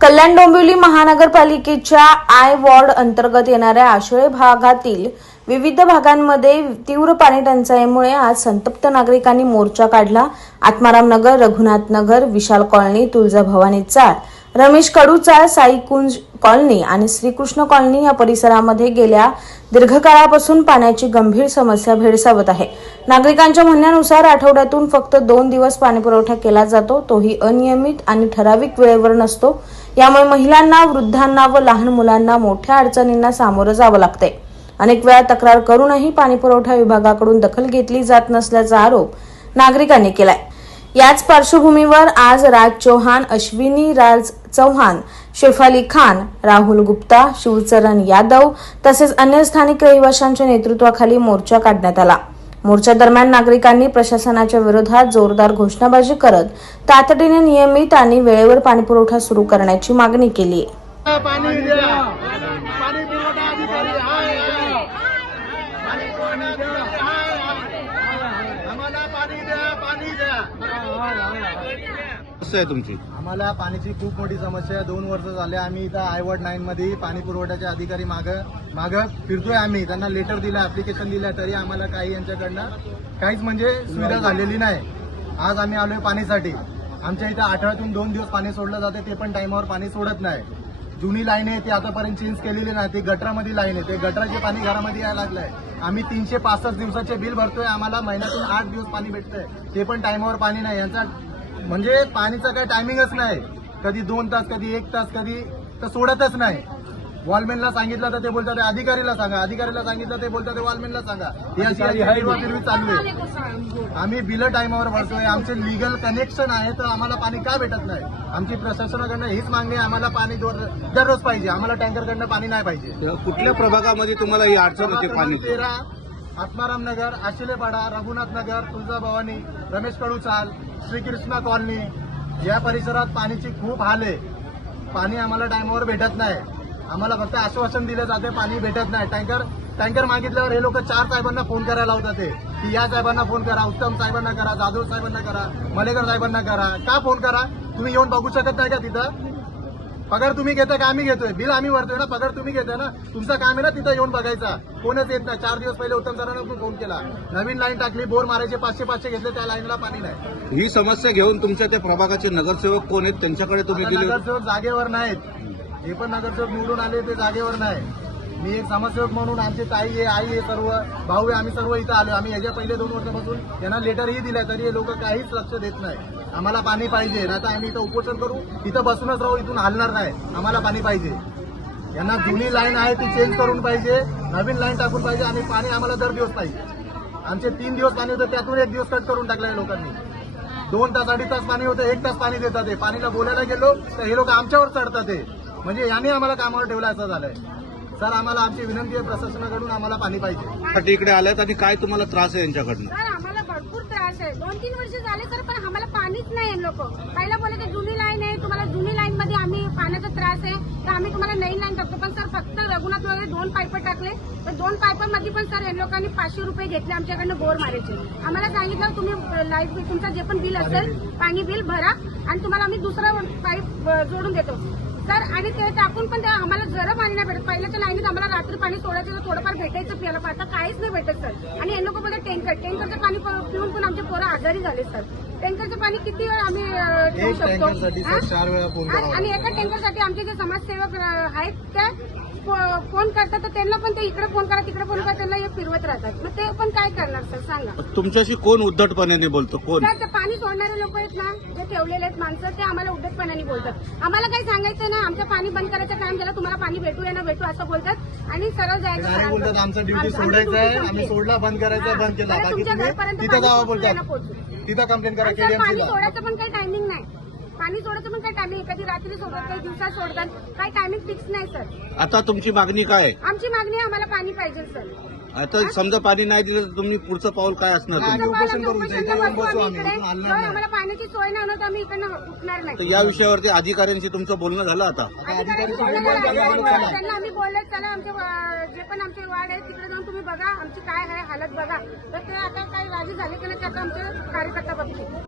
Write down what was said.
कल्याण डोंबिवली महानगरपालिकेच्या I ward अंतर्गत येणाऱ्या आशळे भागातील विविध भागांमध्ये तीव्र पाणी टंचाईमुळे आज संतप्त नागरिकांनी मोर्चा काढला। आत्माराम नगर, रघुनाथ नगर, विशाल कॉलनी, तुळजाभवानी चाळ, रमेश कडू चाळ, साईकुंज कॉलनी आणि श्रीकृष्ण कॉलनी या परिसरामध्ये गेल्या दीर्घकाळापासून पाण्याची गंभीर समस्या भेडसावत आहे। नागरिकांच्या म्हणण्यानुसार आठवड्यातून फक्त 2 दिवस पाणीपुरवठा केला जातो, तोही अनियमित आणि ठराविक वेळेवर नसतो। यामुळे महिलांना, वृद्धांना व लहान मुलांना मोठ्या अडचणींना सामोरं जावं लागतंय। अनेक वेळा तक्रार करूनही पाणीपुरवठा विभागाकडून दखल घेतली जात नसल्याचा आरोप नागरिकांनी केलाय। याच पार्श्वभूमीवर आज राज चौहान, अश्विनी राज चौहान, शेफाली खान, राहुल गुप्ता, शिवचरण यादव तसेच अन्य स्थानिक रहिवाशांच्या नेतृत्वाखाली मोर्चा काढण्यात आला। मोर्चा दरम्यान नागरिकांनी प्रशासनाच्या विरोधात जोरदार घोषणाबाजी करत तातडीने नियमित आणि वेळेवर पाणीपुरवठा सुरू करण्याची मागणी केली आहे। पाणी द्या, पाणी पुरवठा अधिकारी हाय, आम्हाला पाणी द्या, पाणी द्या। कसं आहे तुमची? आम्हाला पाण्याची खूप मोठी समस्या आहे। 2 वर्ष झाले आम्ही इथं आय वॉर्ड 9 मध्ये पाणी पुरवठ्याचे अधिकारी माग फिरतोय। आम्ही त्यांना लेटर दिलं, ऍप्लिकेशन दिलं, तरी आम्हाला काही यांच्याकडनं काहीच म्हणजे सुविधा झालेली नाही। आज आम्ही आलोय पाणीसाठी। आमच्या इथं आठवड्यातून 2 दिवस पाणी सोडलं जाते, ते पण टाइमवर पाणी सोडत नाही। जुनी लाईन आहे ती आतापर्यंत चेंज केलेली नाही, ती गटरामध्ये लाईन आहे, ते गटराचे पाणी घरामध्ये यायला लागलंय। आम्ही 365 दिवसाचे बिल भरतोय, आम्हाला महिन्यातून 8 दिवस पाणी भेटतंय, ते पण टाइमवर पाणी नाही। यांचा म्हणजे पाणीचा काही टायमिंगच नाही, कधी 2 तास, कधी 1 तास, कधी तर सोडतच नाही। वॉलमॅनला सांगितलं तर ते बोलतात अधिकारीला सांगा, अधिकारीला सांगितलं ते बोलतात वॉलमॅनला सांगा। ही फिरवी चालू आहे। आम्ही बिल टाइमवर भरतोय, आमचे लीगल कनेक्शन आहे, तर आम्हाला पाणी का भेटत नाही? आमची प्रशासनाकडनं हीच मागणी आहे, आम्हाला पाणी दररोज पाहिजे, आम्हाला टँकरकडनं पाणी नाही पाहिजे। कुठल्या प्रभागामध्ये तुम्हाला ही अडचण येते पाणी? 13, आत्माराम नगर, आशिलेपाडा, रघुनाथ नगर, तुळजाभवानी, रमेश कडू चाळ, श्रीकृष्ण कॉलनी या परिसरात पाण्याची खूप हाल आहे। पाणी आम्हाला टाइमवर भेटत नाही। आम्हाला फक्त आश्वासन दिलं जाते, पाणी भेटत नाही। टँकर मागितल्यावर हे लोक 4 साहेबांना फोन करायला लावतात की या साहेबांना फोन करा, उत्तम साहेबांना करा, जाधव साहेबांना करा, मलेकर साहेबांना करा। का फोन करा? तुम्ही येऊन बघू शकत नाही का? तिथं पगार तुम्ही घेताय का आम्ही घेतोय? बिल आम्ही भरतोय ना, पगार तुम्ही घेताय ना, तुमचं काम आहे ना तिथं येऊन बघायचा। कोणच येत नाही। 4 दिवस पहिले उत्तम सरांना फोन केला, नवीन लाईन टाकली, बोर मारायचे 500 घेतले, त्या लाईनला पाणी नाही। ही समस्या घेऊन तुमच्या त्या प्रभागाचे नगरसेवक कोण आहेत, त्यांच्याकडे तुम्ही गेले? नगरसेवक जागेवर नाहीत, हे पण नगरसेवक निवडून आले, ते जागेवर नाही। मी एक समाजसेवक म्हणून, आमची ताई आहे, आई आहे, सर्व भाऊ आहे, आम्ही सर्व इथं आलो। आम्ही याच्या पहिले 2 वर्षापासून त्यांना लेटरही दिलाय, तरी हे लोक काहीच लक्ष देत नाही। आम्हाला पाणी पाहिजे, नाही तर आम्ही इथं उपोषण करू, इथं बसूनच राहू, इथून हलणार नाही। आम्हाला पाणी पाहिजे। यांना जुनी लाईन आहे ती चेंज करून पाहिजे, नवीन लाईन टाकून पाहिजे, आणि पाणी आम्हाला दर दिवस पाहिजे। आमचे 3 दिवस पाणी होतं, त्यातून 1 दिवस कट करून टाकलं लोकांनी। 2 तास, 2.5 तास पाणी होतं, 1 तास पाणी देतात। ते पाणीला बोलायला गेलो तर हे लोक आमच्यावर चढतात, म्हणजे याने आम्हाला कामावर ठेवलं असं झालंय। सर, आम्हाला आमची विनंती आहे प्रशासनाकडून, आम्हाला पाणी पाहिजे। इकडे आल्यात आणि काय तुम्हाला त्रास आहे यांच्याकडनं? सर, आम्हाला भरपूर त्रास आहे। 2-3 वर्ष झाले सर, पण आम्हाला पाणीच नाही। लोक पहिला बोलले की जुनी लाईन आहे, तुम्हाला जुनी लाईन मध्ये आम्ही पाण्याचा त्रास आहे, तर आम्ही तुम्हाला नवीन लाईन टाकतो। पण सर, फक्त रघुनाथ वगैरे 2 पाईप टाकले, तर 2 पाईपांमध्ये पण सर या लोकांनी 500 रुपये घेतले आमच्याकडनं बोर मारायचे। आम्हाला सांगितलं तुम्ही लाईट बिल, तुमचं जे पण बिल असेल, पाणी बिल भरा, आणि तुम्हाला आम्ही दुसरा पाईप जोडून देतो सर। आणि ते टाकून पण आम्हाला जरा पाणी नाही भेटत। पहिल्याच्या लाईनीत आम्हाला रात्री पाणी सोडायचं, तर थोडंफार भेटायचं प्यायला, आता काहीच नाही भेटत सर। आणि हे लोक बोलतात टँकरचं पाणी पिऊन पण आमचे पोरं आजारी झाले सर। टँकरचं पाणी किती वेळ आम्ही ठेवू शकतो? आणि एका टँकरसाठी आमचे जे समाजसेवक आहेत ते फोन करतात, तर त्यांना पण ते इकडे फोन करा, तिकडे फोन करा, त्यांना हे फिरवत राहतात। मग ते पण काय करणार सर, सांगा? तुमच्याशी कोण उद्धटपणाने बोलतो? कोण? ते पाणी सोडणारे लोक आहेत ना, जे ठेवलेले आहेत माणसं, ते आम्हाला उद्धटपणाने बोलतात। आम्हाला काही सांगायचं नाही, आमचं पाणी बंद करायचा टाइम झाला, तुम्हाला पाणी भेटू या ना भेटू असं बोलतात, आणि सरळ जायचं बोलतात आमचं ड्युटी सोडायचं आहे, आम्ही सोडला, बंद करायचा, बंद केला, बाकी तुम्ही तिथं जावं बोलतात, तिथं कंप्लेंट करा। पाणी सोडायचं पण काही टायमिंग नाही, पाणी सोडायचं पण काही टायमिंग, कधी रात्री सोडतात, काही दिवसात सोडतात, काही टायमिंग फिक्स नाही सर। आता तुमची मागणी काय? आमची मागणी आहे, आम्हाला पाणी पाहिजे सर। आता समजा पाणी नाही दिलं तर तुम्ही पुढचं पाऊल काय असणार? आम्हाला पाण्याची सोय नाही होत, आम्ही इकडनं उठणार नाही। तर या विषयावरती अधिकाऱ्यांशी तुमचं बोलणं झालं? आता त्यांना आम्ही बोलले, चला आमचे जे पण आमचे वार्ड आहे तिकडे जाऊन तुम्ही बघा, आमची काय आहे हालत बघा, तर ते आता काही राजी झाले की नाही, त्याचा आमचे कार्यकर्ता बघतील।